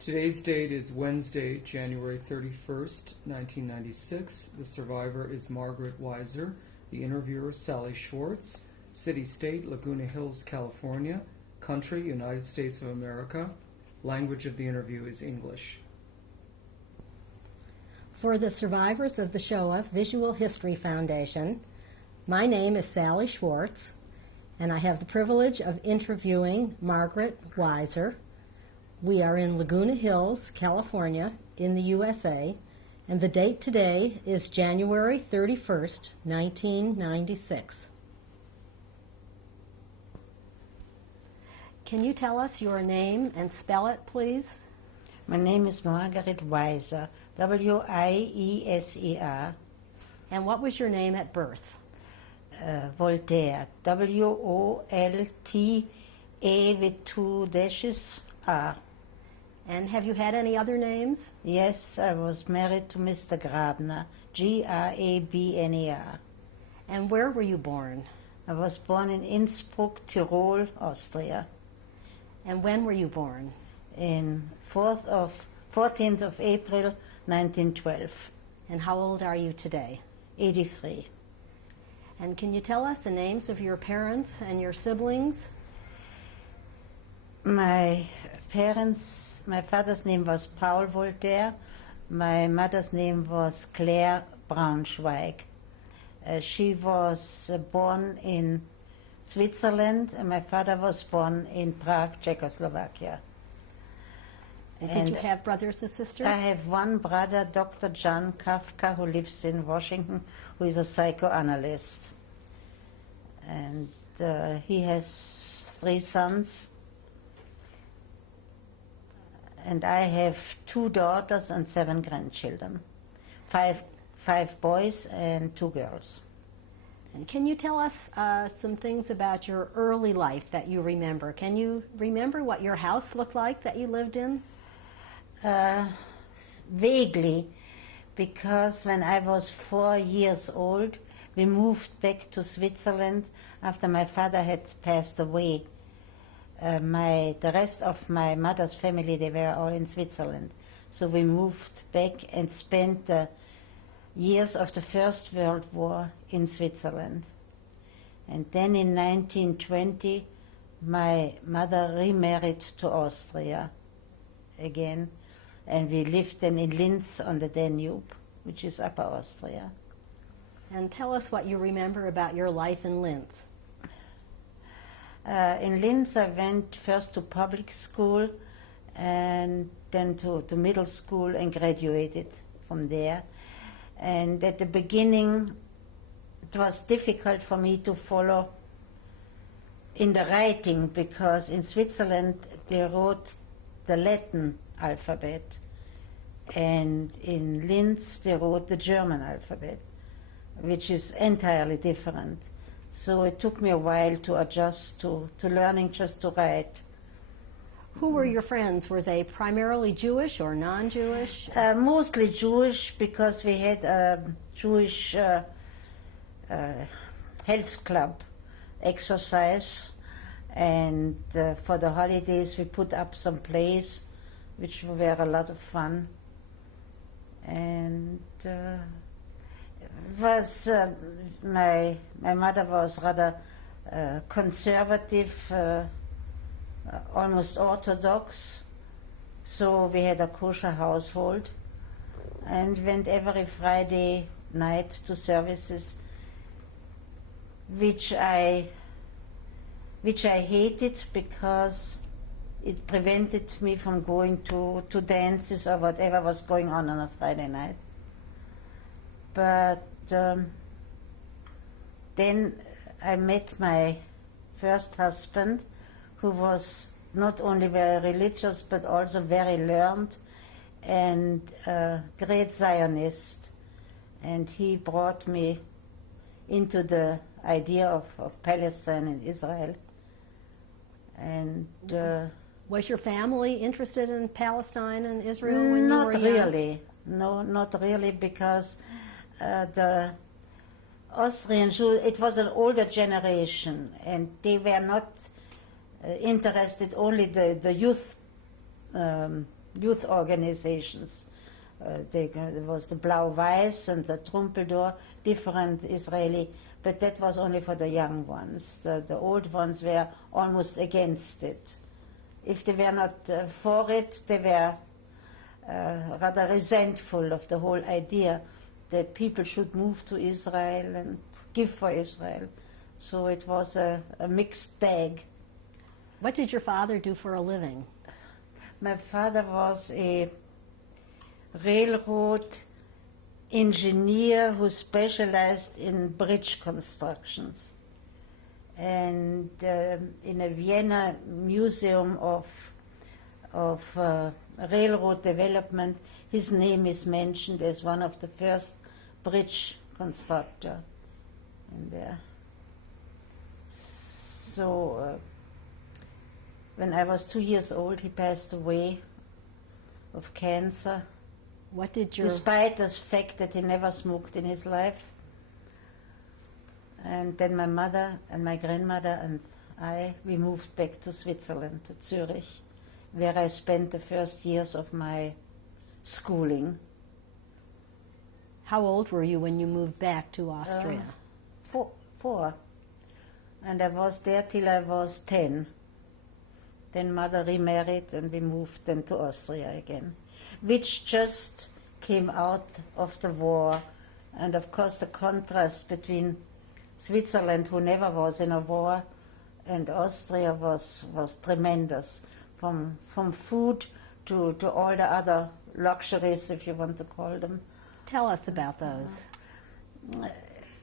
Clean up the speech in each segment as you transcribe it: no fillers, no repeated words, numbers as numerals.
Today's date is Wednesday, January 31st, 1996. The survivor is Margaret Wieser. The interviewer, Sally Schwartz. City, state, Laguna Hills, California. Country, United States of America. Language of the interview is English. For the survivors of the Shoah Visual History Foundation, my name is Sally Schwartz, and I have the privilege of interviewing Margaret Wieser. We are in Laguna Hills, California, in the USA, and the date today is January 31st, 1996. Can you tell us your name and spell it, please? My name is Margaret Wieser, W-I-E-S-E-R. And what was your name at birth? Voltaire, W-O-L-T-A with two dashes, R. And have you had any other names? Yes, I was married to Mr. Grabner, G-R-A-B-N-E-R. And where were you born? I was born in Innsbruck, Tyrol, Austria. And when were you born? In 14th of April, 1912. And how old are you today? 83. And can you tell us the names of your parents and your siblings? My father's name was Paul Voltaire. My mother's name was Claire Braunschweig. She was born in Switzerland, and my father was born in Prague, Czechoslovakia. And did you have brothers and sisters? I have one brother, Dr. John Kafka, who lives in Washington, who is a psychoanalyst. And he has 3 sons. And I have 2 daughters and 7 grandchildren. 5 boys and 2 girls. And can you tell us some things about your early life that you remember? Can you remember what your house looked like that you lived in? Vaguely, because when I was 4 years old, we moved back to Switzerland after my father had passed away. The rest of my mother's family, they were all in Switzerland. So we moved back and spent the years of the First World War in Switzerland. And then in 1920, my mother remarried to Austria again. And we lived then in Linz on the Danube, which is Upper Austria. And tell us what you remember about your life in Linz. In Linz, I went first to public school and then to middle school and graduated from there. And at the beginning, it was difficult for me to follow in the writing, because in Switzerland they wrote the Latin alphabet, and in Linz they wrote the German alphabet, which is entirely different. So it took me a while to adjust to learning just to write. Who were your friends? Were they primarily Jewish or non-Jewish? Mostly Jewish, because we had a Jewish health club exercise, and for the holidays we put up some plays which were a lot of fun. And my mother was rather conservative, almost orthodox, so we had a kosher household and went every Friday night to services, which I hated, because it prevented me from going to dances or whatever was going on a Friday night. But then I met my first husband, who was not only very religious but also very learned and a great Zionist. And he brought me into the idea of Palestine and Israel. And was your family interested in Palestine and Israel when you not were really. young? No, not really, because the Austrian Jews, it was an older generation, and they were not interested only the youth youth organizations. There was the Blau-Weiß and the Trumpeldor, different Israeli, but that was only for the young ones. The old ones were almost against it. If they were not for it, they were rather resentful of the whole idea that people should move to Israel and give for Israel. So it was a mixed bag. What did your father do for a living? My father was a railroad engineer who specialized in bridge constructions. And in a Vienna museum of railroad development, his name is mentioned as one of the first bridge constructor in there. So when I was 2 years old, he passed away of cancer. What did your Despite the fact that he never smoked in his life. And then my mother and my grandmother and we moved back to Switzerland, to Zurich, where I spent the first years of my schooling. How old were you when you moved back to Austria? Four. And I was there till I was 10. Then mother remarried and we moved then to Austria again, which just came out of the war. And of course the contrast between Switzerland, who never was in a war, and Austria was tremendous. From food to all the other luxuries, if you want to call them. Tell us about those.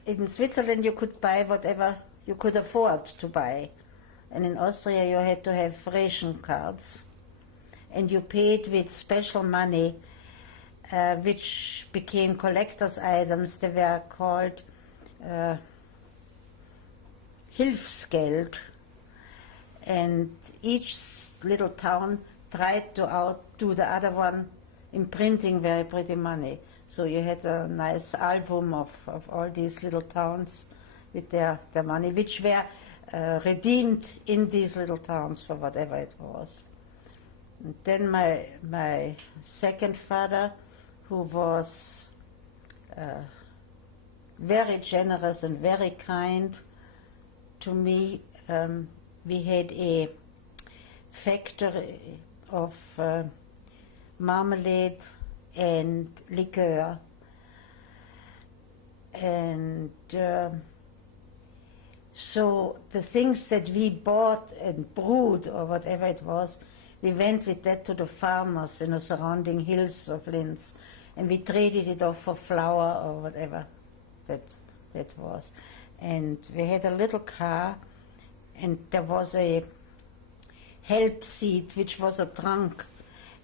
In Switzerland you could buy whatever you could afford to buy. And in Austria you had to have ration cards. And you paid with special money, which became collector's items. They were called Hilfsgeld. And each little town tried to outdo the other one in printing very pretty money. So you had a nice album of all these little towns with their money, which were redeemed in these little towns for whatever it was. And then my second father, who was very generous and very kind to me, we had a factory of marmalade and liqueur. And so the things that we bought and brewed or whatever it was, we went with that to the farmers in the surrounding hills of Linz, and we traded it off for flour or whatever that was. And we had a little car, and there was a help seat, which was a trunk.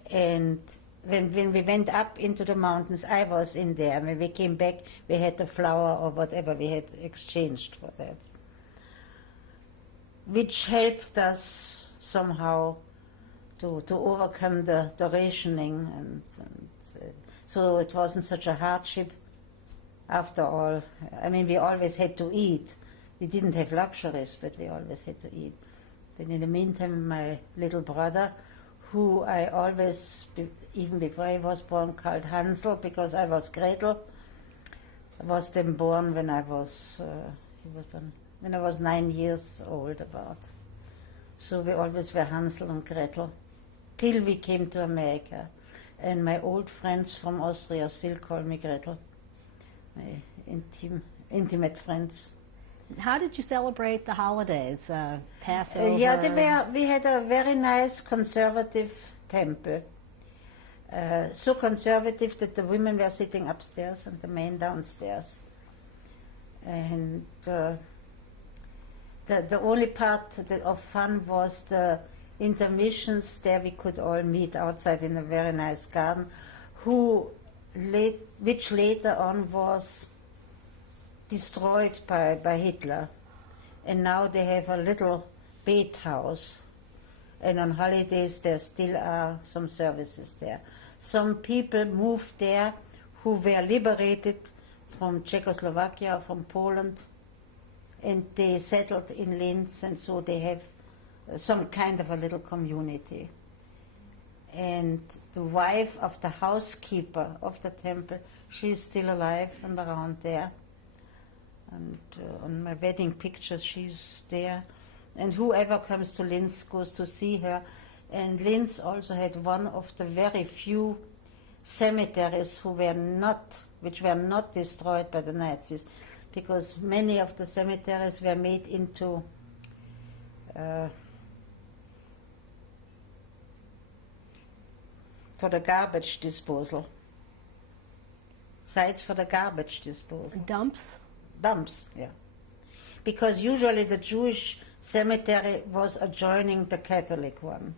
And when we went up into the mountains, I was in there. When we came back, we had the flour or whatever we had exchanged for that, which helped us somehow to overcome the rationing. And so it wasn't such a hardship after all. I mean, we always had to eat. We didn't have luxuries, but we always had to eat. Then in the meantime, my little brother, who I always, even before he was born, called Hansel, because I was Gretel, was then born when I was, when I was 9 years old about. So we always were Hansel and Gretel, till we came to America. And my old friends from Austria still call me Gretel, my intimate friends. How did you celebrate the holidays, Passover? We had a very nice conservative temple. So conservative that the women were sitting upstairs and the men downstairs. And the only part of fun was the intermissions. There we could all meet outside in a very nice garden, which later on was destroyed by Hitler. And now they have a little bait house. And on holidays there still are some services there. Some people moved there who were liberated from Czechoslovakia, from Poland, and they settled in Linz, and so they have some kind of a little community. And the wife of the housekeeper of the temple, she's still alive and around there. And on my wedding picture, she's there. And whoever comes to Linz goes to see her. And Linz also had one of the very few cemeteries which were not destroyed by the Nazis, because many of the cemeteries were made into for the garbage disposal. Sites for the garbage disposal. Dumps? Dumps, yeah. Because usually the Jewish cemetery was adjoining the Catholic one.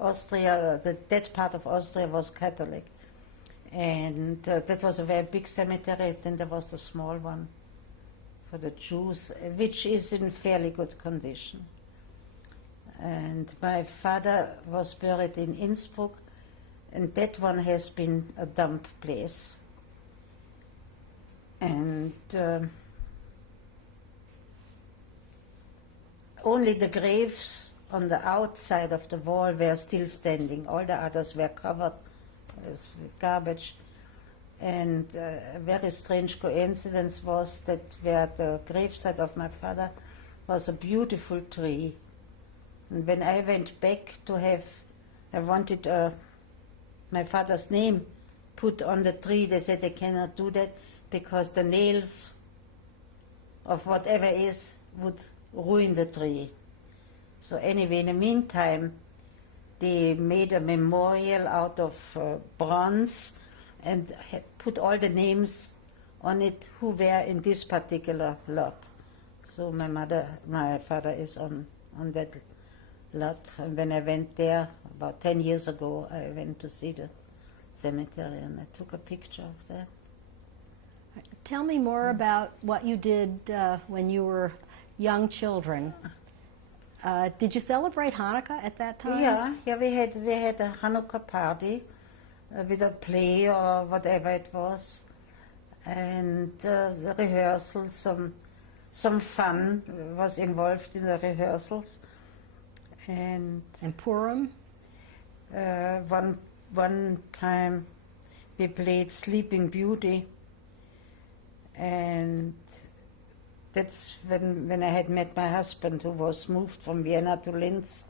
Austria, that part of Austria was Catholic. And that was a very big cemetery. Then there was the small one for the Jews, which is in fairly good condition. And my father was buried in Innsbruck, and that one has been a dump place. And only the graves on the outside of the wall were still standing. All the others were covered with garbage. And a very strange coincidence was that where the gravesite of my father was a beautiful tree. And when I went back I wanted my father's name put on the tree. They said they cannot do that because the nails of whatever is would ruin the tree. So anyway, in the meantime, they made a memorial out of bronze and put all the names on it who were in this particular lot. So my father is on that lot. And when I went there about 10 years ago, I went to see the cemetery and I took a picture of that. Tell me more about what you did when you were young children. Did you celebrate Hanukkah at that time? Yeah, we had a Hanukkah party with a play or whatever it was, and the rehearsals. Some fun was involved in the rehearsals, and Purim. One time we played Sleeping Beauty, and that's when I had met my husband, who was moved from Vienna to Linz,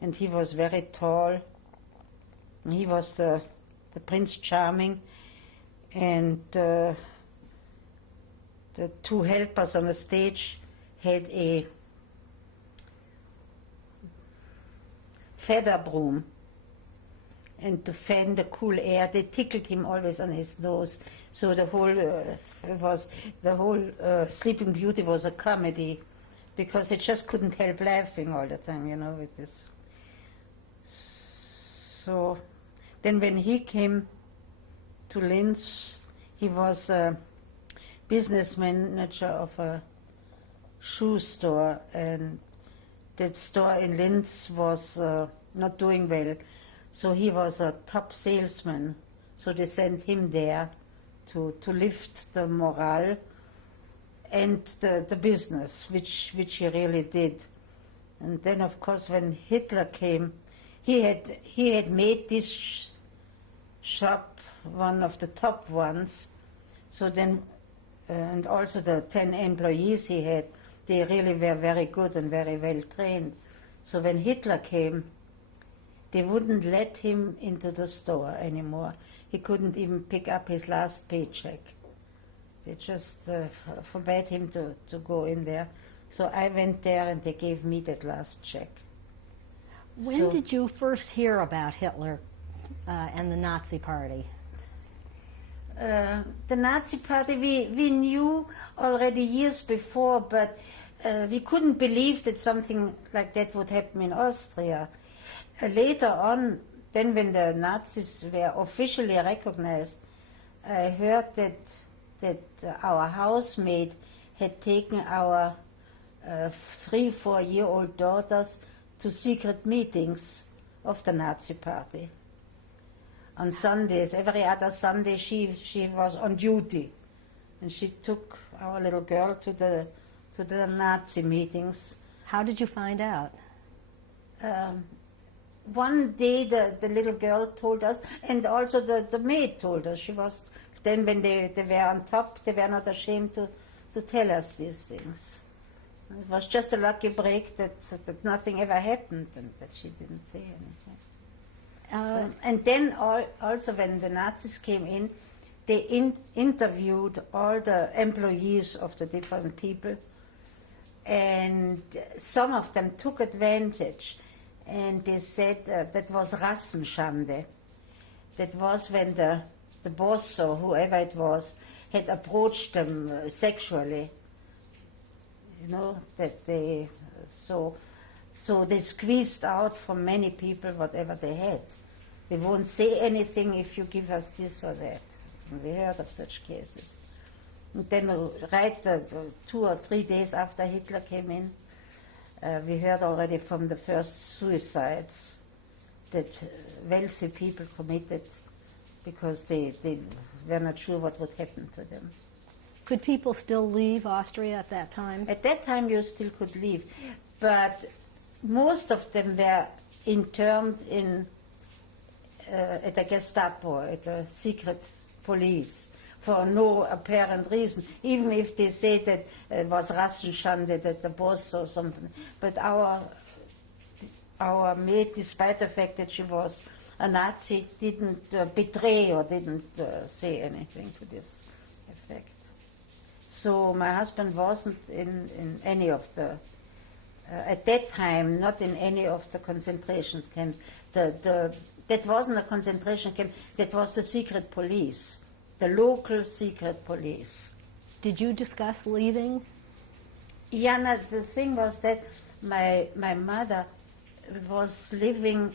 and he was very tall. He was the Prince Charming, and the two helpers on the stage had a feather broom, and to fan the cool air, they tickled him always on his nose. So the whole Sleeping Beauty was a comedy, because it just couldn't help laughing all the time, with this. So then when he came to Linz, he was a business manager of a shoe store, and that store in Linz was not doing well. So he was a top salesman. So they sent him there to lift the morale and the business, which he really did. And then, of course, when Hitler came, he had made this shop one of the top ones. So then, and also the 10 employees he had, they really were very good and very well trained. So when Hitler came, they wouldn't let him into the store anymore. He couldn't even pick up his last paycheck. They just forbade him to go in there. So I went there and they gave me that last check. When did you first hear about Hitler and the Nazi Party? The Nazi Party, we knew already years before, but we couldn't believe that something like that would happen in Austria. Later on, then when the Nazis were officially recognized, I heard that our housemaid had taken our 3-4-year-old daughters to secret meetings of the Nazi Party. On Sundays, every other Sunday, she was on duty, and she took our little girl to the Nazi meetings. How did you find out? one day the little girl told us, and also the maid told us. She was, then when they were on top, they were not ashamed to tell us these things. It was just a lucky break that nothing ever happened and that she didn't say anything. And then also when the Nazis came in, they interviewed all the employees of the different people, and some of them took advantage, and they said that was Rassenschande. That was when the boss or whoever it was had approached them sexually. You know, that they, so they squeezed out from many people whatever they had. We won't say anything if you give us this or that. We heard of such cases. And then right 2 or 3 days after Hitler came in, we heard already from the first suicides that wealthy people committed because they were not sure what would happen to them. Could people still leave Austria at that time? At that time you still could leave, but most of them were interned at the Gestapo, at the secret police, for no apparent reason, even if they say that it was Rassenschande, that the boss or something. But our maid, despite the fact that she was a Nazi, didn't betray or didn't say anything to this effect. So my husband wasn't in any of the, at that time, not in any of the concentration camps. That wasn't a concentration camp, that was the secret police, the local secret police. Did you discuss leaving? Yeah, no, the thing was that my mother was living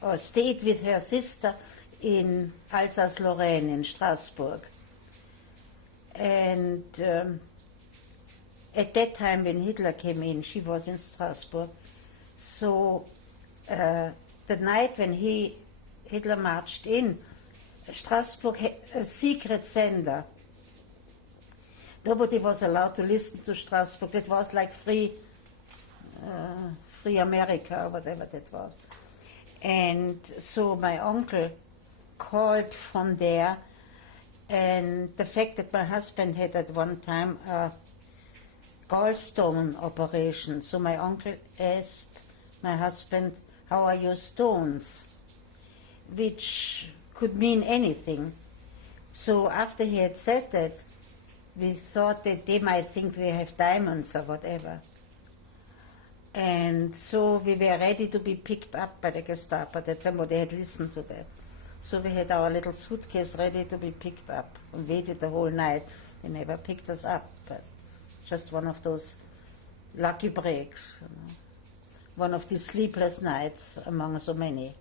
or stayed with her sister in Alsace-Lorraine, in Strasbourg. And at that time when Hitler came in, she was in Strasbourg. So the night when Hitler marched in, Strasbourg had a secret sender. Nobody was allowed to listen to Strasbourg. That was like free America or whatever that was. And so my uncle called from there, and the fact that my husband had at one time a gallstone operation, so my uncle asked my husband, "How are your stones?" Which could mean anything. So after he had said that, we thought that they might think we have diamonds or whatever. And so we were ready to be picked up by the Gestapo, that somebody had listened to that. So we had our little suitcase ready to be picked up and waited the whole night. They never picked us up, but just one of those lucky breaks, you know. One of these sleepless nights among so many.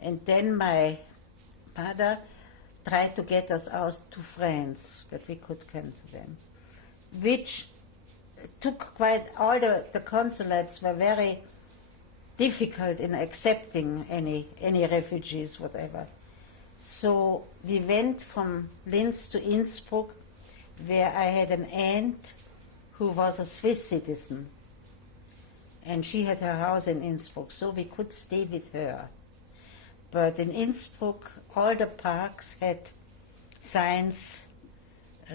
And then my mother tried to get us out to France, that we could come to them, which took quite, all the consulates were very difficult in accepting any refugees, whatever. So we went from Linz to Innsbruck, where I had an aunt who was a Swiss citizen, and she had her house in Innsbruck, so we could stay with her. But in Innsbruck, all the parks had signs,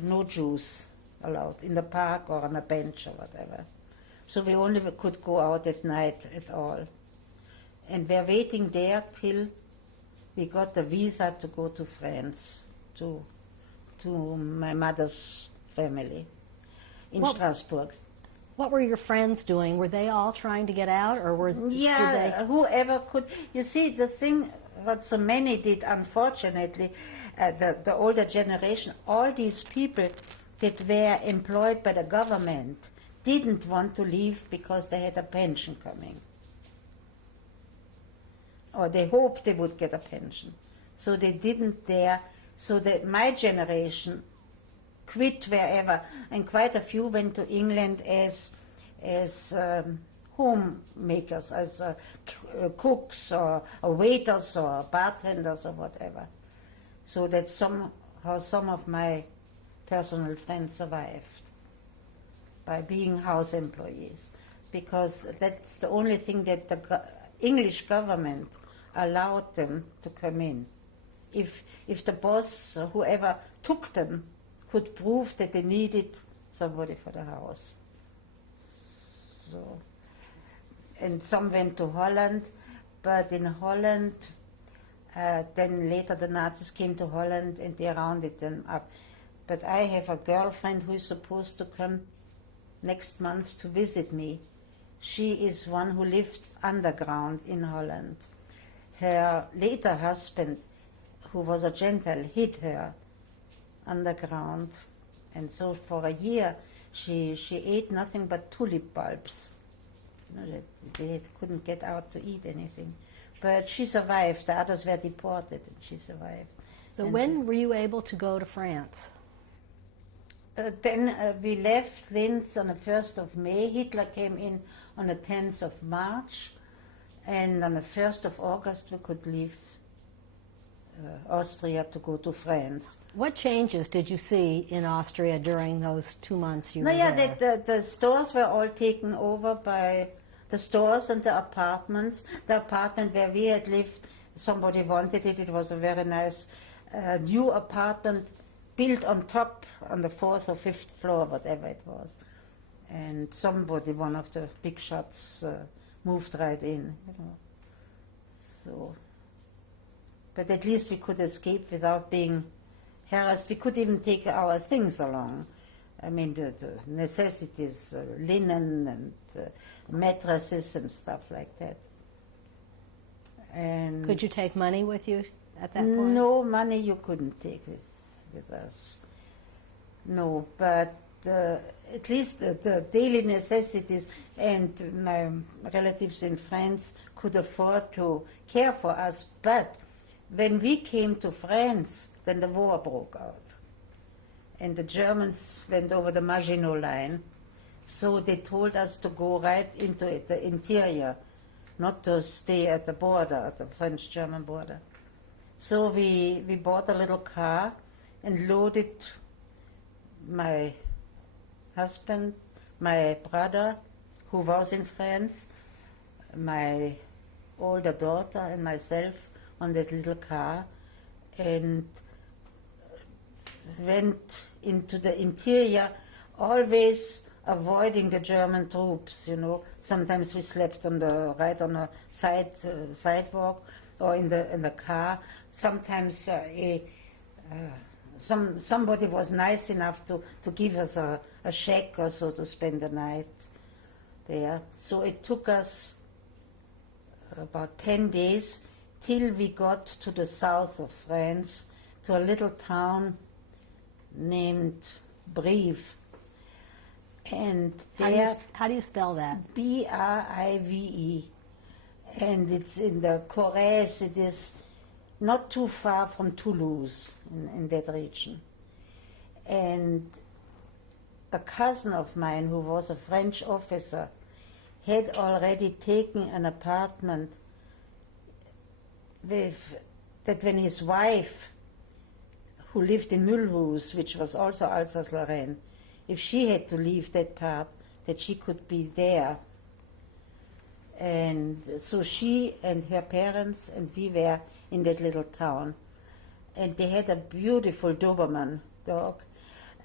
no Jews allowed, in the park or on a bench or whatever. So we only could go out at night at all. And we're waiting there till we got the visa to go to France, to my mother's family in Strasbourg. What were your friends doing? Were they all trying to get out, or were whoever could. You see, the thing, what so many did, unfortunately, the older generation, all these people that were employed by the government didn't want to leave because they had a pension coming. Or they hoped they would get a pension. So they didn't dare. So that my generation quit wherever, and quite a few went to England as homemakers, as cooks or waiters or bartenders or whatever. So that somehow some of my personal friends survived by being house employees, because that's the only thing that English government allowed them to come in. If the boss or whoever took them could prove that they needed somebody for the house. So, and some went to Holland, but in Holland, then later the Nazis came to Holland and they rounded them up. But I have a girlfriend who is supposed to come next month to visit me. She is one who lived underground in Holland. Her later husband, who was a Gentile, hid her underground. And so for a year, she ate nothing but tulip bulbs. They couldn't get out to eat anything. But she survived. The others were deported, and she survived. So and when were you able to go to France? Then we left Linz on the 1st of May. Hitler came in on the 10th of March. And on the 1st of August, we could leave Austria to go to France. What changes did you see in Austria during those 2 months you were Yeah, there? the stores were all taken over by the stores and the apartments. The apartment where we had lived, somebody wanted it. It was a very nice new apartment built on top on the 4th or 5th floor, whatever it was. And somebody, one of the big shots, moved right in. So, but at least we could escape without being harassed. We could even take our things along. I mean, the necessities, linen and mattresses and stuff like that. And Could you take money with you at that point? no money you couldn't take with us. No, but at least the daily necessities, and my relatives in France could afford to care for us. But when we came to France, then the war broke out. And the Germans went over the Maginot Line, so they told us to go right into the interior, not to stay at the border, at the French-German border. So we bought a little car and loaded my husband, my brother, who was in France, my older daughter and myself on that little car, and went into the interior, always avoiding the German troops, you know. Sometimes we slept on a sidewalk or in the car. Sometimes somebody was nice enough to give us a shack or so to spend the night there. So it took us about 10 days till we got to the south of France, to a little town named Brive. And there, How do you spell that? Brive, and it's in the Corrèze. It is not too far from Toulouse, in that region. And a cousin of mine, who was a French officer, had already taken an apartment that when his wife, who lived in Mulhouse, which was also Alsace-Lorraine, if she had to leave that part, that she could be there. And so she and her parents and we were in that little town. And they had a beautiful Doberman dog.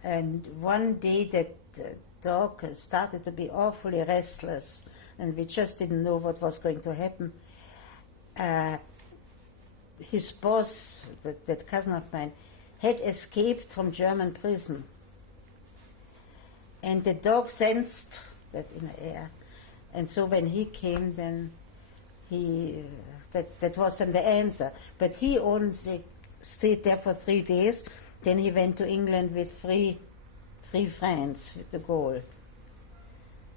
And one day that dog started to be awfully restless, and we just didn't know what was going to happen. His boss, that cousin of mine, had escaped from German prison. And the dog sensed that in the air. And so when he came, then that was then the answer. But he only stayed there for 3 days. Then he went to England with free France, with the goal.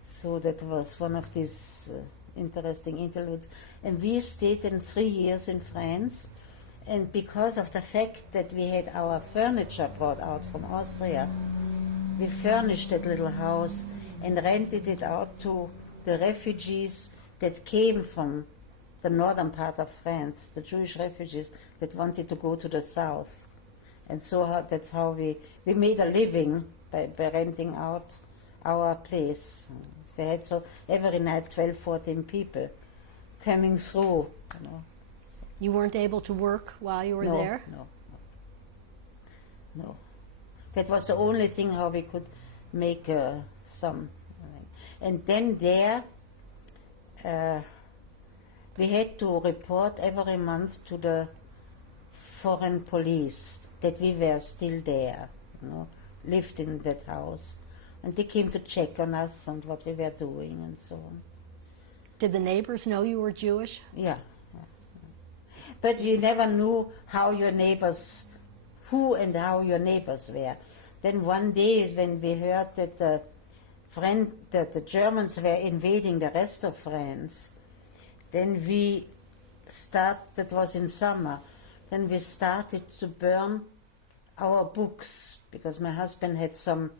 So that was one of these interesting interludes. And we stayed in 3 years in France. And because of the fact that we had our furniture brought out from Austria, we furnished that little house and rented it out to the refugees that came from the northern part of France, the Jewish refugees that wanted to go to the south. And so that's how we made a living by renting out our place. We had so every night 12, 14 people coming through, You weren't able to work while you were no, there? No. That was the only thing how we could make some. And then there, we had to report every month to the foreign police that we were still there, lived in that house. And they came to check on us and what we were doing and so on. Did the neighbors know you were Jewish? Yeah. But we never knew how your neighbors, who and how your neighbors were. Then one day is when we heard that the Germans were invading the rest of France. Then that was in summer, then we started to burn our books, because my husband had some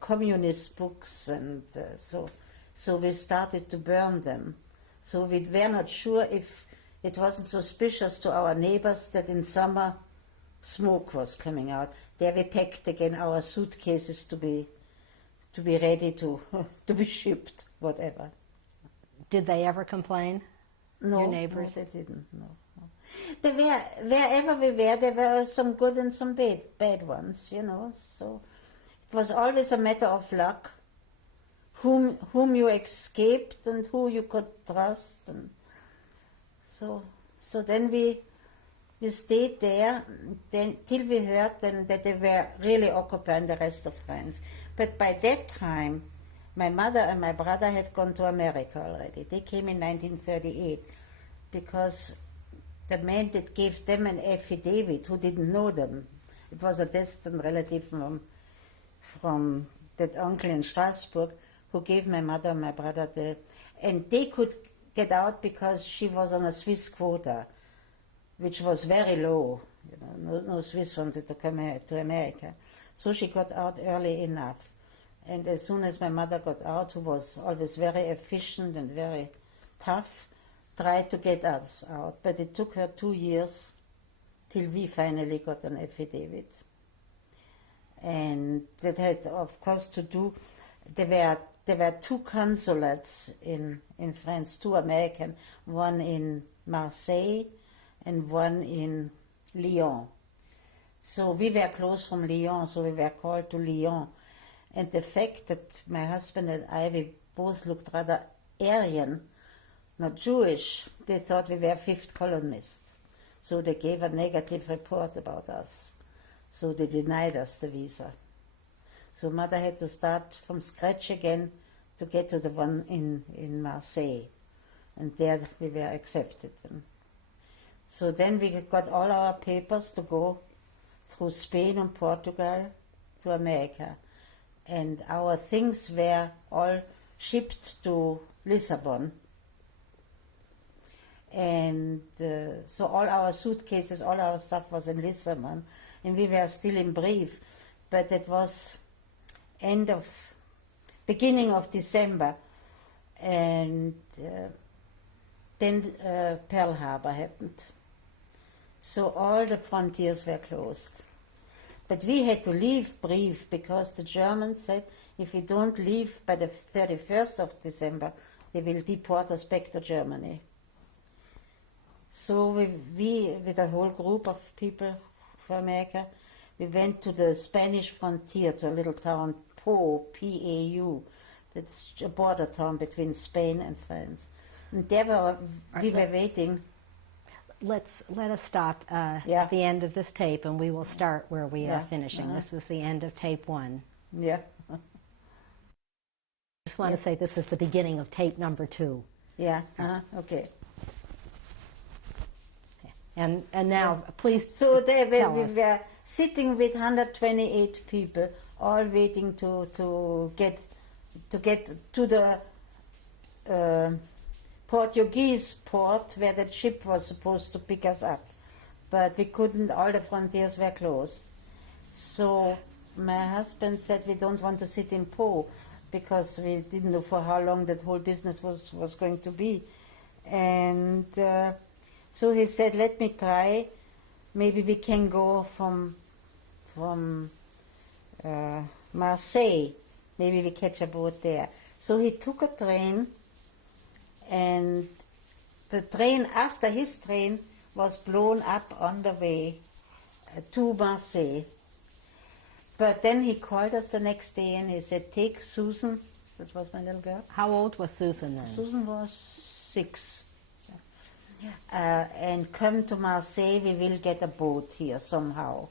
communist books, and so we started to burn them. So we were not sure if it wasn't suspicious to our neighbors that in summer smoke was coming out. There we packed again our suitcases to be ready to be shipped, whatever. Did they ever complain? No, your neighbors? No, they didn't. No. There were, wherever we were, there were some good and some bad ones, So it was always a matter of luck, whom you escaped and who you could trust, and so then we stayed there till we heard then that they were really occupying the rest of France. But by that time, my mother and my brother had gone to America already. They came in 1938 because the man that gave them an affidavit, who didn't know them, it was a distant relative from that uncle in Strasbourg, who gave my mother and my brother and they could get out because she was on a Swiss quota, which was very low. No Swiss wanted to come to America. So she got out early enough. And as soon as my mother got out, who was always very efficient and very tough, tried to get us out. But it took her 2 years till we finally got an affidavit. And that had, of course, to do, there were 2 consulates in France, 2 American, one in Marseille and one in Lyon. So we were close from Lyon, so we were called to Lyon. And the fact that my husband and I, we both looked rather Aryan, not Jewish, they thought we were 5th columnists. So they gave a negative report about us. So they denied us the visa. So Mother had to start from scratch again to get to the one in Marseille. And there we were accepted. So then we got all our papers to go through Spain and Portugal to America. And our things were all shipped to Lisbon. And so all our suitcases, all our stuff was in Lisbon, and we were still in Brief. But it was beginning of December, and then Pearl Harbor happened. So all the frontiers were closed. But we had to leave Brief because the Germans said if we don't leave by the 31st of December, they will deport us back to Germany. So we with a whole group of people from America, we went to the Spanish frontier, to a little town, Pau, P-A-U. That's a border town between Spain and France. And there we were waiting. Let us stop at the end of this tape, and we will start where we are finishing. This is the end of tape 1. Yeah. I just want to say this is the beginning of tape number 2. Yeah. Okay. And now, please. So there we us. were sitting with 128 people, all waiting to get to the Portuguese port where the ship was supposed to pick us up. But we couldn't, all the frontiers were closed. So my husband said we don't want to sit in Pau because we didn't know for how long that whole business was going to be. And so he said, let me try, maybe we can go from Marseille, maybe we catch a boat there. So he took a train, and the train, after his train, was blown up on the way to Marseille. But then he called us the next day and he said, take Susan, that was my little girl. How old was Susan then? Susan was 6. And come to Marseille, we will get a boat here somehow.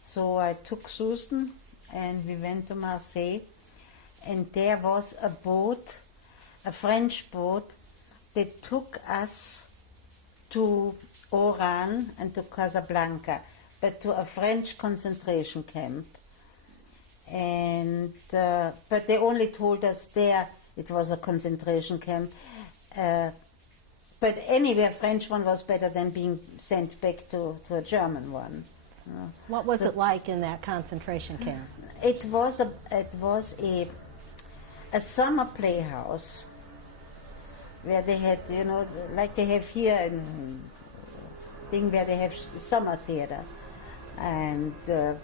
So I took Susan and we went to Marseille, and there was a boat, a French boat, that took us to Oran and to Casablanca, but to a French concentration camp. And but they only told us there it was a concentration camp. But anywhere, French one was better than being sent back to a German one. What was it like in that concentration camp? It was a summer playhouse where they had, like they have here in thing where they have summer theater, and there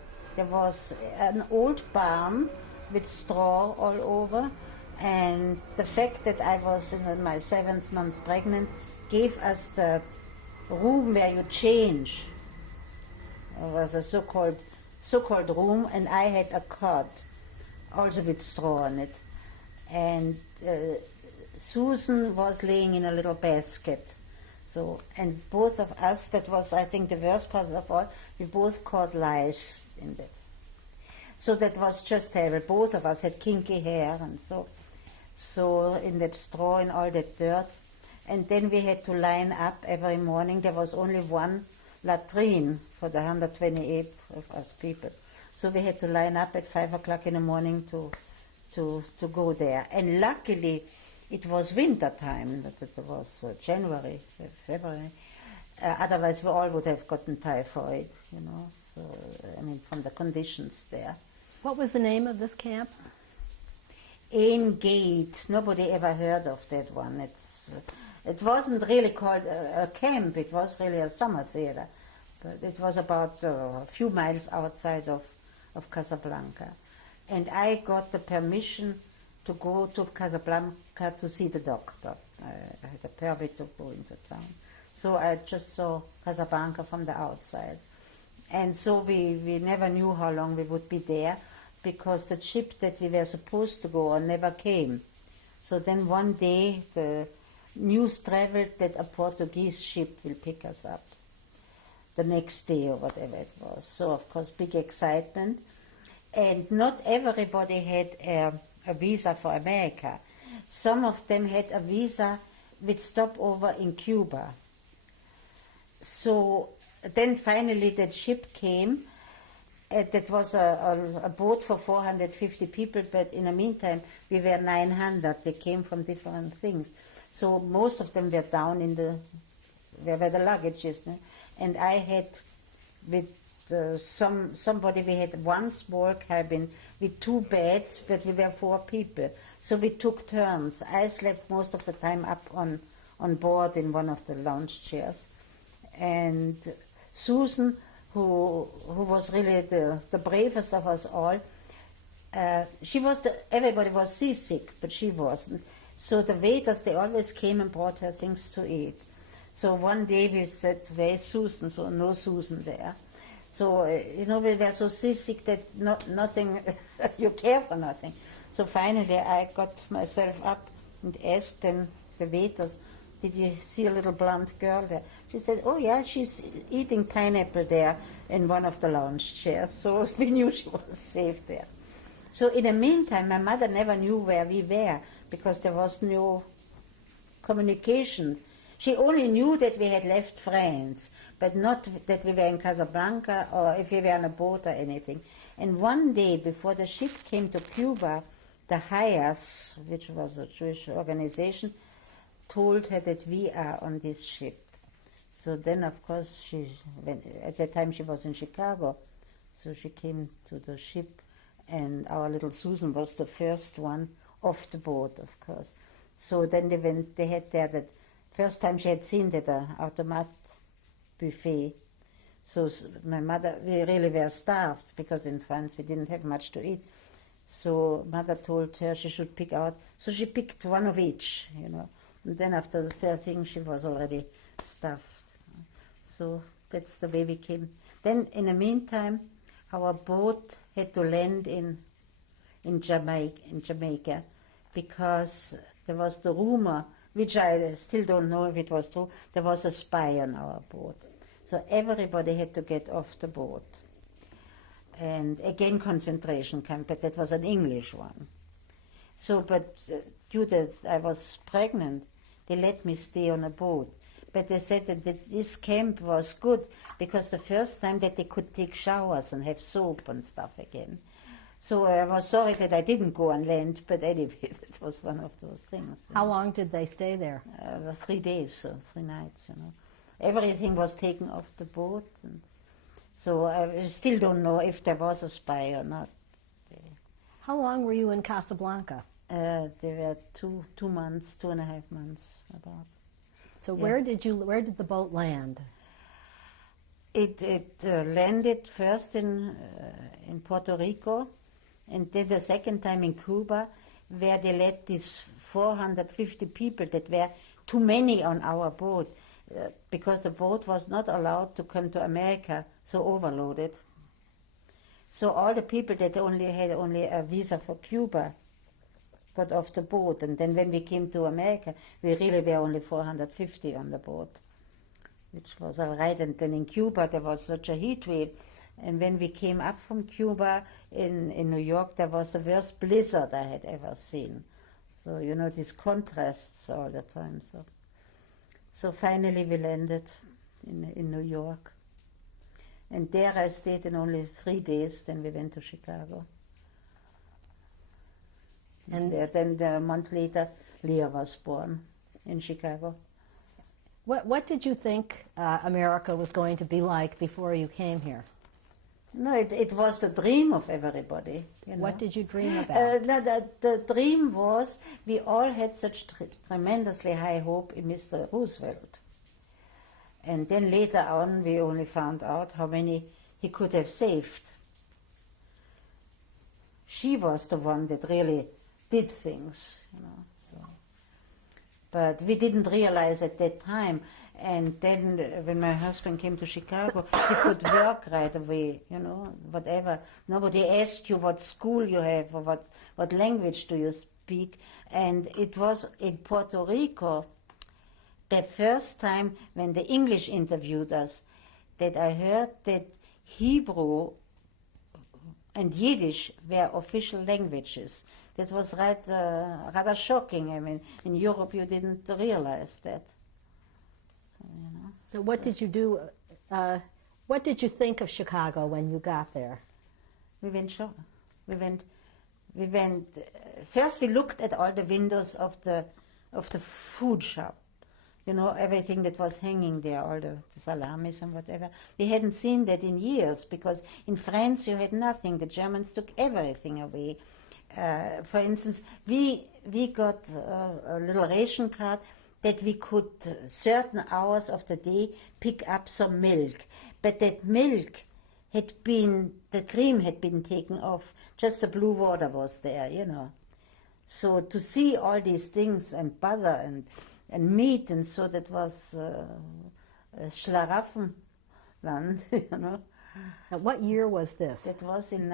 was an old barn with straw all over, and the fact that I was in my 7th month pregnant gave us the room where you change. It was a so-called room, and I had a cot, also with straw on it. And Susan was laying in a little basket. So, and both of us, that was, I think, the worst part of all, we both caught lice in that. So that was just terrible. Both of us had kinky hair, and so in that straw and all that dirt. And then we had to line up every morning. There was only one latrine for the 128 of us people. So we had to line up at 5 o'clock in the morning to go there. And luckily, it was winter time. It was January, February. Otherwise, we all would have gotten typhoid, So, from the conditions there. What was the name of this camp? Ain Gate. Nobody ever heard of that one. It wasn't really called a camp. It was really a summer theater. But it was about a few miles outside of Casablanca. And I got the permission to go to Casablanca to see the doctor. I had a permit to go into town. So I just saw Casablanca from the outside. And so we never knew how long we would be there, because the ship that we were supposed to go on never came. So then one day the news traveled that a Portuguese ship will pick us up the next day or whatever it was. So of course big excitement. And not everybody had a visa for America. Some of them had a visa with stopover in Cuba. So then finally that ship came. That was a boat for 450 people, but in the meantime we were 900. They came from different things. So most of them were down in where the luggage is. And I had with somebody, we had one small cabin with 2 beds, but we were 4 people. So we took turns. I slept most of the time up on board in one of the lounge chairs. And Susan, who was really the bravest of us all, everybody was seasick, but she wasn't. So the waiters, they always came and brought her things to eat. So one day we said, where's Susan? So no Susan there. So, we were so seasick that nothing, you care for nothing. So finally I got myself up and asked them, the waiters, did you see a little blonde girl there? She said, oh yeah, she's eating pineapple there in one of the lounge chairs. So we knew she was safe there. So in the meantime, my mother never knew where we were, because there was no communication. She only knew that we had left France, but not that we were in Casablanca or if we were on a boat or anything. And one day before the ship came to Cuba, the Hayas, which was a Jewish organization, told her that we are on this ship. So then, of course, at that time she was in Chicago, so she came to the ship, and our little Susan was the first one off the boat, of course. So then they had there that first time she had seen that automat buffet. So my mother, we really were starved, because in France we didn't have much to eat. So mother told her she should pick out. So she picked one of each, And then after the third thing, she was already stuffed. So that's the way we came. Then in the meantime, our boat had to land in Jamaica, because there was the rumor, which I still don't know if it was true, there was a spy on our boat. So everybody had to get off the boat. And again, concentration camp, but that was an English one. So, but due to I was pregnant, they let me stay on a boat. But they said that this camp was good because the first time that they could take showers and have soap and stuff again. So I was sorry that I didn't go on land, but anyway, it was one of those things. How long did they stay there? 3 days, so 3 nights, you know. Everything was taken off the boat. And so I still don't know if there was a spy or not. How long were you in Casablanca? There were 2 months, 2.5 months about. So Yeah. where did the boat land? It landed first in Puerto Rico, and then the second time in Cuba, where they let these 450 people that were too many on our boat, because the boat was not allowed to come to America, so overloaded. So all the people that had only a visa for Cuba got off the boat, and then when we came to America, we really were only 450 on the boat, which was all right. And then in Cuba, there was such a heat wave. And when we came up from Cuba in New York, there was the worst blizzard I had ever seen. So, you know, these contrasts all the time. So finally we landed in New York. And there I stayed in only 3 days, then we went to Chicago. And then a month later, Leah was born in Chicago. What did you think America was going to be like before you came here? No, it was the dream of everybody. You know? What did you dream about? No, the dream was we all had such tremendously high hope in Mr. Roosevelt. And then later on, we only found out how many he could have saved. She was the one that really did things, you know. So. But we didn't realize at that time. And then when my husband came to Chicago, he could work right away, you know, whatever. Nobody asked you what school you have or what language do you speak. And it was in Puerto Rico, the first time when the English interviewed us, that I heard that Hebrew and Yiddish were official languages. That was rather shocking. I mean, in Europe you didn't realize that. You know? So what did you do? What did you think of Chicago when you got there? We went shopping. We went. First, we looked at all the windows of the food shop. You know, everything that was hanging there, all the salamis and whatever. We hadn't seen that in years, because in France you had nothing. The Germans took everything away. For instance, we got a little ration card that we could, certain hours of the day, pick up some milk. But that milk the cream had been taken off, just the blue water was there, you know. So to see all these things, and butter and meat, and so that was Schlaraffenland, you know. Now, what year was this? That was in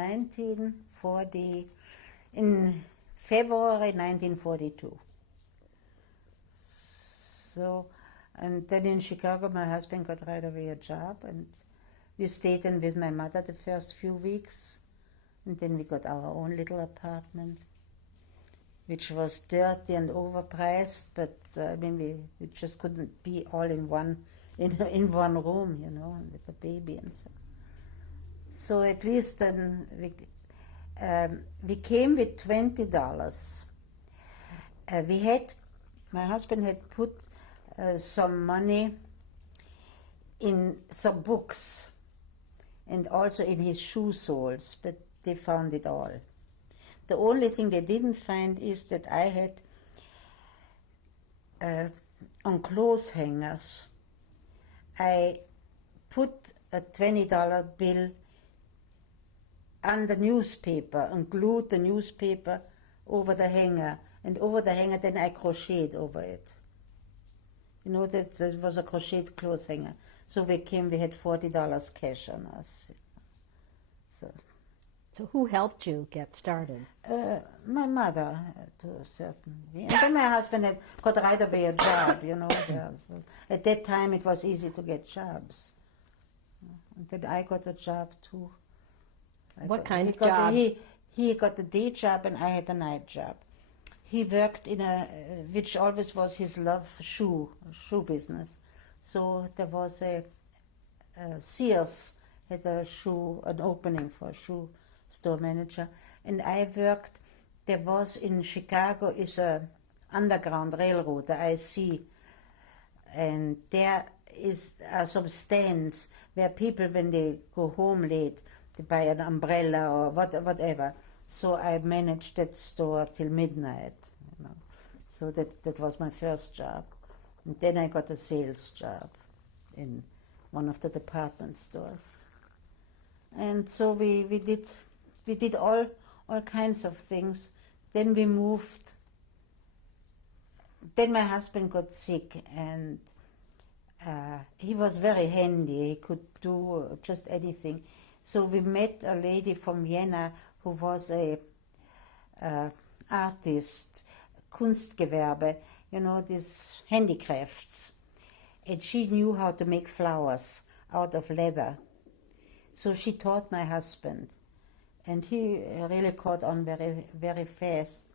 February 1942. So, and then in Chicago, my husband got right away a job, and we stayed in with my mother the first few weeks, and then we got our own little apartment, which was dirty and overpriced, but I mean, we just couldn't be all in one room, you know, with a baby and so. So at least then we came with $20. My husband had put some money in some books and also in his shoe soles, but they found it all. The only thing they didn't find is that I had on clothes hangers, I put a $20 bill on the newspaper and glued the newspaper over the hanger, and over the hanger then I crocheted over it. You know, that was a crocheted clothes hanger. So we had $40 cash on us. So who helped you get started? My mother, to a certain way. And then my husband had got right away a job, you know. At that time, it was easy to get jobs. And then I got a job, too. What kind of job? He got a day job, and I had a night job. He worked in which always was his love, shoe business. So there was a Sears had an opening for a shoe store manager, and I worked. There was in Chicago is a underground railroad, the IC, and there are some stands where people, when they go home late, they buy an umbrella or whatever. So I managed that store till midnight. You know. So that was my first job, and then I got a sales job in one of the department stores. And so we did all kinds of things. Then we moved. Then my husband got sick, and he was very handy. He could do just anything. So we met a lady from Vienna who was a artist, Kunstgewerbe, you know, these handicrafts. And she knew how to make flowers out of leather. So she taught my husband, and he really caught on very, very fast.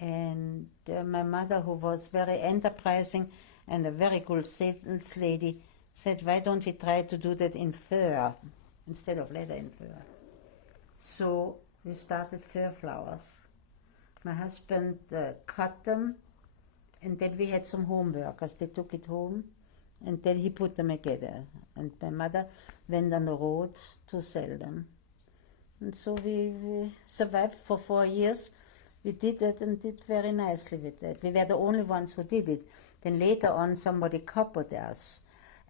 And my mother, who was very enterprising and a very good sales lady, said, why don't we try to do that in fur instead of leather in fur? So we started fur flowers. My husband cut them, and then we had some home workers. They took it home, and then he put them together. And my mother went on the road to sell them. And so we survived for 4 years. We did it and did very nicely with that. We were the only ones who did it. Then later on, somebody copied us,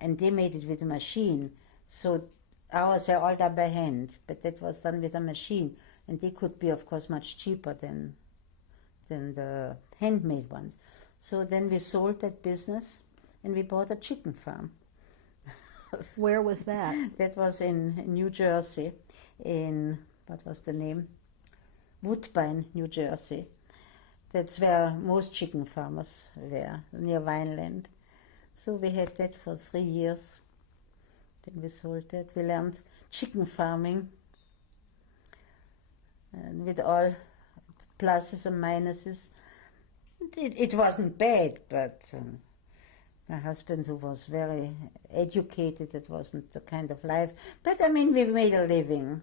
and they made it with a machine. So ours were all done by hand, but that was done with a machine. And they could be, of course, much cheaper than the handmade ones. So then we sold that business, and we bought a chicken farm. Where was that? That was in New Jersey, in, what was the name? Woodbine, New Jersey. That's where most chicken farmers were, near Vineland. So we had that for 3 years. Then we sold that. We learned chicken farming, and with all pluses and minuses. It wasn't bad, but my husband, who was very educated, it wasn't the kind of life. But I mean, we made a living.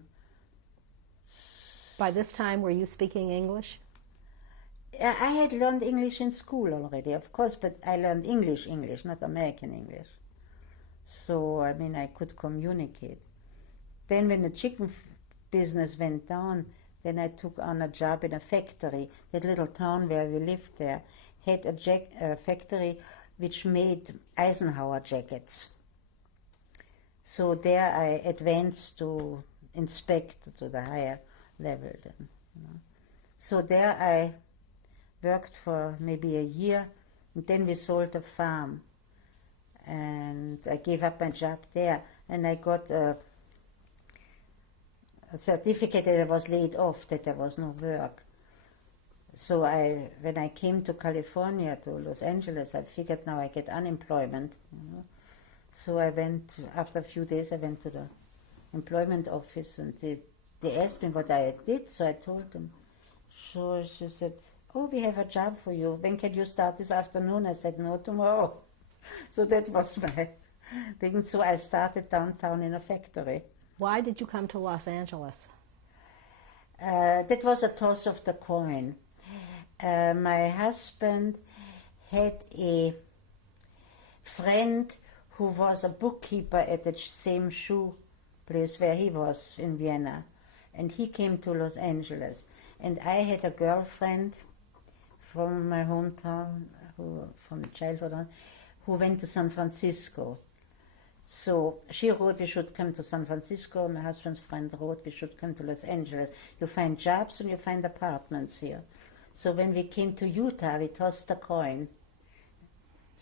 By this time, were you speaking English? I had learned English in school already, of course, but I learned English, not American English. So, I mean, I could communicate. Then when the chicken business went down, then I took on a job in a factory. That little town where we lived there had a factory which made Eisenhower jackets. So there I advanced to inspect to the higher level then. You know. So there I worked for maybe a year, and then we sold a farm. And I gave up my job there, and I got a certificate that I was laid off, that there was no work. So when I came to California, to Los Angeles, I figured now I get unemployment. You know. So I went, after a few days, I went to the employment office, and they asked me what I did, so I told them. So she said, oh, we have a job for you. When can you start this afternoon? I said, no, tomorrow. So that was my thing. So I started downtown in a factory. Why did you come to Los Angeles? That was a toss of the coin. My husband had a friend who was a bookkeeper at the same shoe place where he was in Vienna. And he came to Los Angeles. And I had a girlfriend from my hometown, from childhood on, who went to San Francisco. So she wrote we should come to San Francisco. My husband's friend wrote we should come to Los Angeles. You find jobs and you find apartments here. So when we came to Utah, we tossed a coin.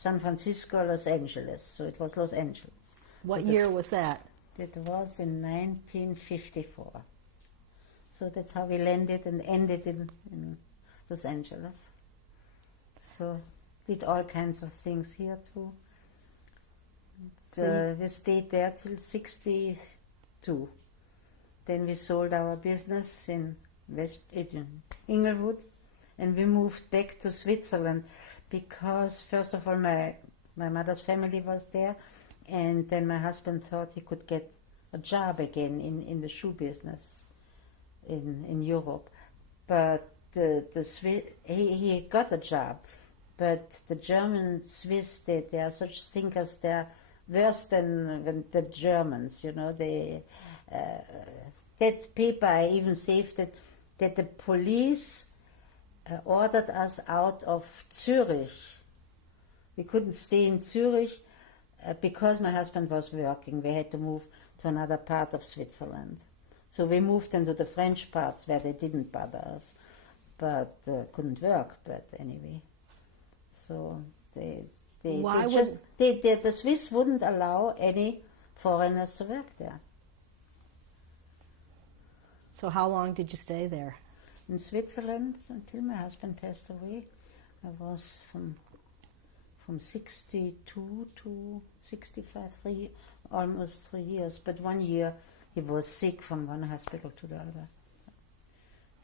San Francisco, Los Angeles. So it was Los Angeles. What So year was that? That was in 1954. So that's how we landed and ended in Los Angeles. So did all kinds of things here too. We stayed there till 62. Then we sold our business in Inglewood, and we moved back to Switzerland because, first of all, my mother's family was there, and then my husband thought he could get a job again in the shoe business in Europe. But he got a job, but the German Swiss, they are such thinkers, they're worse than the Germans, you know. That paper I even saved it, that the police ordered us out of Zurich. We couldn't stay in Zurich because my husband was working. We had to move to another part of Switzerland. So we moved into the French parts where they didn't bother us, but couldn't work. But anyway, so the Swiss wouldn't allow any foreigners to work there. So how long did you stay there? In Switzerland until my husband passed away. I was from 62 to 65, almost 3 years. But 1 year he was sick from one hospital to the other.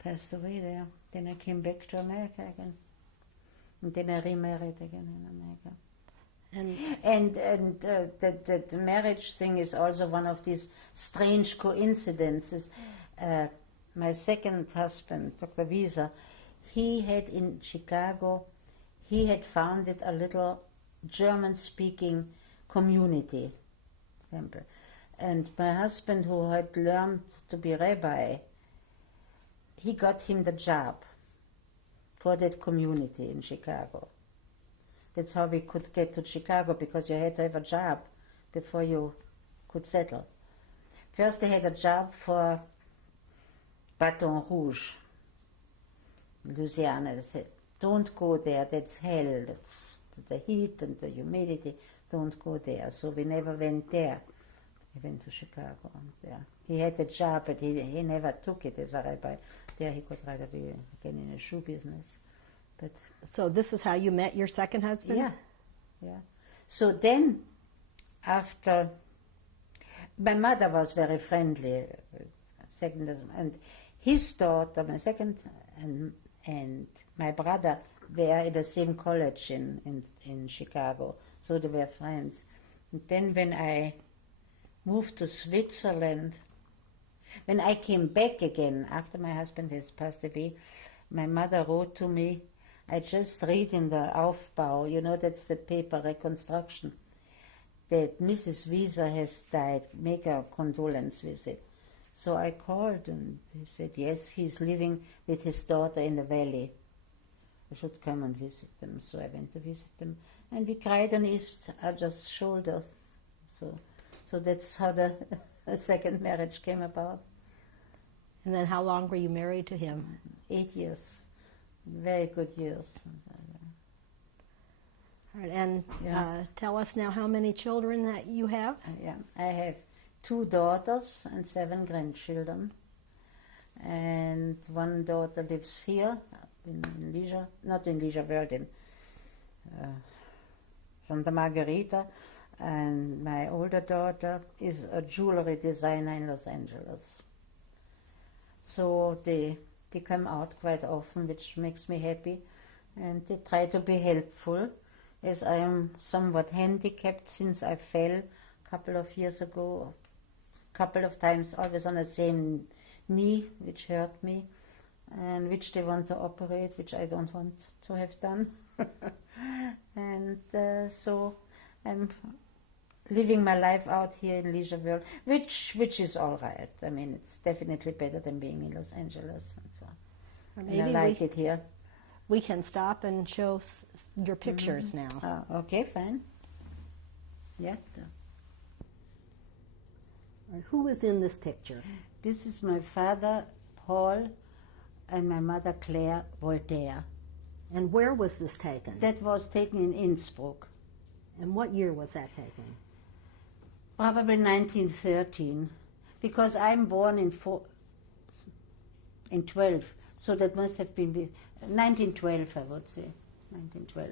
Passed away there. Then I came back to America again. And then I remarried again in America. And the marriage thing is also one of these strange coincidences. My second husband, Dr. Wieser, he had in Chicago, he had founded a little German-speaking community temple. And my husband, who had learned to be rabbi, he got him the job for that community in Chicago. That's how we could get to Chicago, because you had to have a job before you could settle. First they had a job for Baton Rouge, Louisiana. They said, don't go there, that's hell, that's the heat and the humidity, don't go there. So we never went there. We went to Chicago. There. He had a job, but he never took it as a rabbi. There he could rather be again in a shoe business. But so this is how you met your second husband? Yeah. So then, after, my mother was very friendly, second husband, and his daughter, my second, and my brother were at the same college in Chicago, so they were friends. And then when I moved to Switzerland, when I came back again, after my husband has passed away, my mother wrote to me, I just read in the Aufbau, you know, that's the paper Reconstruction, that Mrs. Wieser has died, make a condolence visit. So I called and he said, yes, he's living with his daughter in the valley. I should come and visit them. So I went to visit them. And we cried on each other's shoulders. So that's how the second marriage came about. And then how long were you married to him? 8 years. Very good years. All right, and tell us now how many children that you have? I have 2 daughters and 7 grandchildren. And one daughter lives here in Leisure, not in Leisure World, in Santa Margherita. And my older daughter is a jewelry designer in Los Angeles. So they come out quite often, which makes me happy. And they try to be helpful, as I am somewhat handicapped since I fell a couple of years ago, a couple of times, always on the same knee, which hurt me, and which they want to operate, which I don't want to have done. And so I'm living my life out here in Leisure World, which is all right. I mean, it's definitely better than being in Los Angeles. And so Maybe I like it here. We can stop and show your pictures now. Okay, fine. Yeah. Who is in this picture? This is my father, Paul, and my mother, Claire Voltaire. And where was this taken? That was taken in Innsbruck. And what year was that taken? Probably 1913, because I'm born in 12, so that must have been 1912, I would say, 1912.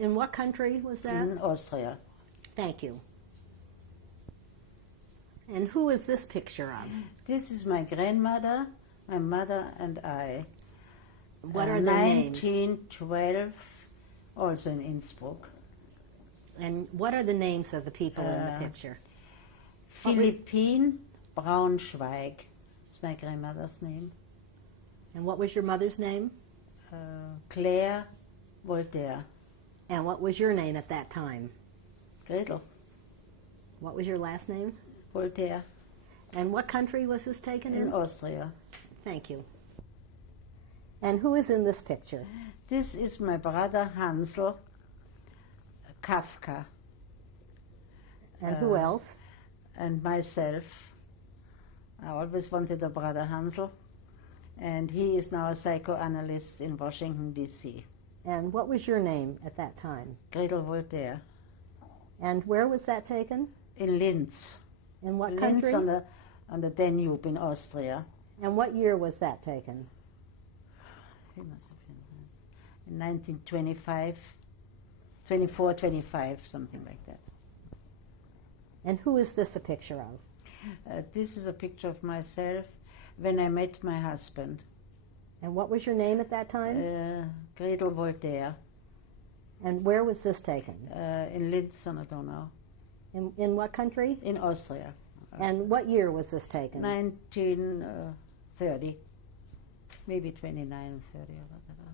In what country was that? In Austria. Thank you. And who is this picture of? This is my grandmother, my mother, and I. What are their names? 1912, also in Innsbruck. And what are the names of the people in the picture? Philippine Braunschweig is my grandmother's name. And what was your mother's name? Claire Voltaire. And what was your name at that time? Gretel What was your last name? Voltaire. And what country was this taken In in? Austria. Thank you. And who is in this picture? This is my brother Hansel Kafka. And who else? And myself. I always wanted a brother Hansel. And he is now a psychoanalyst in Washington, D.C. And what was your name at that time? Gretel Voltaire. And where was that taken? In Linz. In what Linz country? on the Danube in Austria. And what year was that taken? It must have been in 1925, 24, 25, something like that. And who is this a picture of? This is a picture of myself when I met my husband, And what was your name at that time? Gretel Voltaire, And where was this taken? in Linz on the Donau, In what country? in Austria. And what year was this taken? 1930, maybe 29, 30 or whatever.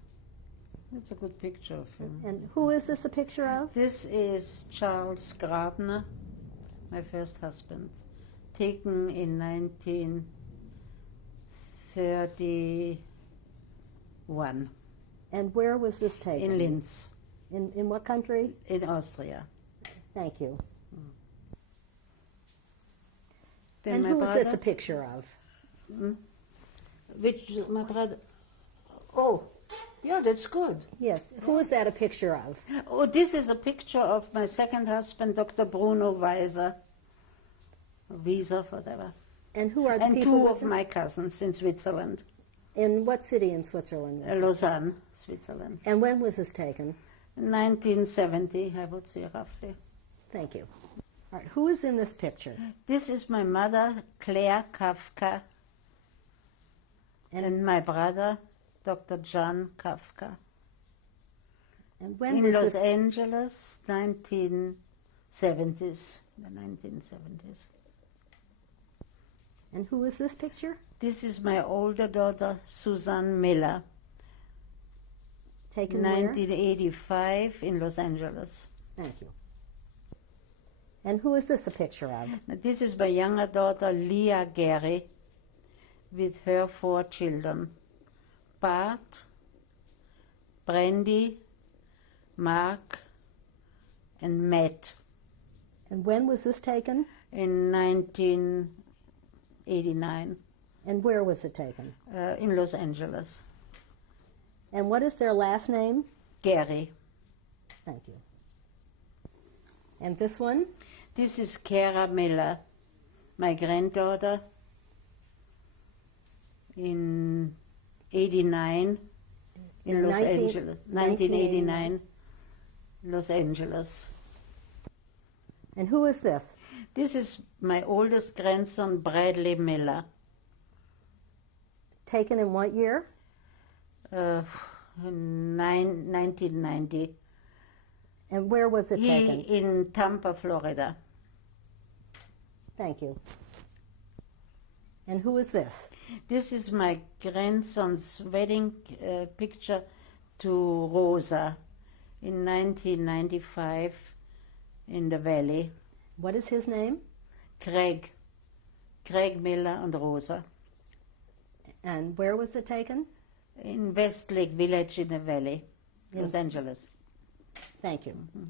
It's a good picture of him. And who is this a picture of? This is Charles Grabner, my first husband, taken in 1931 And where was this taken? in Linz, In what country? in Austria. Thank you. Then And my who is this brother- a picture of? Which my brother? Oh, yeah, that's good. Yes. Who is that a picture of? Oh, this is a picture of my second husband, Dr. Bruno Wieser, Wieser, whatever, And who are the and people two with of him? my cousins in Switzerland, In what city in Switzerland? Was this? Lausanne, Switzerland. And when was this taken? 1970, I would say roughly. Thank you. All right. Who is in this picture? This is my mother, Claire Kafka, and my brother, Dr. John Kafka. And when In was Los this? Angeles, 1970s, the 1970s. And who is this picture? This is my older daughter, Susan Miller, Taken where? 1985 in Los Angeles. Thank you. And who is this a picture of? Now, this is my younger daughter, Leah Gary, with her 4 children, Bart, Brandy, Mark, and Matt, And when was this taken? in 1989 And where was it taken? in Los Angeles. And what is their last name? Gary. Thank you. And this one? This is Kara Miller, my granddaughter, in 89 in Los 1989. Angeles. 1989, Los Angeles. And who is this? This is my oldest grandson, Bradley Miller, Taken in what year? in 1990. And where was it He taken? in Tampa, Florida. Thank you. And who is this? This is my grandson's wedding picture to Rosa in 1995 in the Valley. What is his name? Craig Miller and Rosa And where was it taken? in Westlake Village in the Valley, Los Angeles. Thank you. Mhm.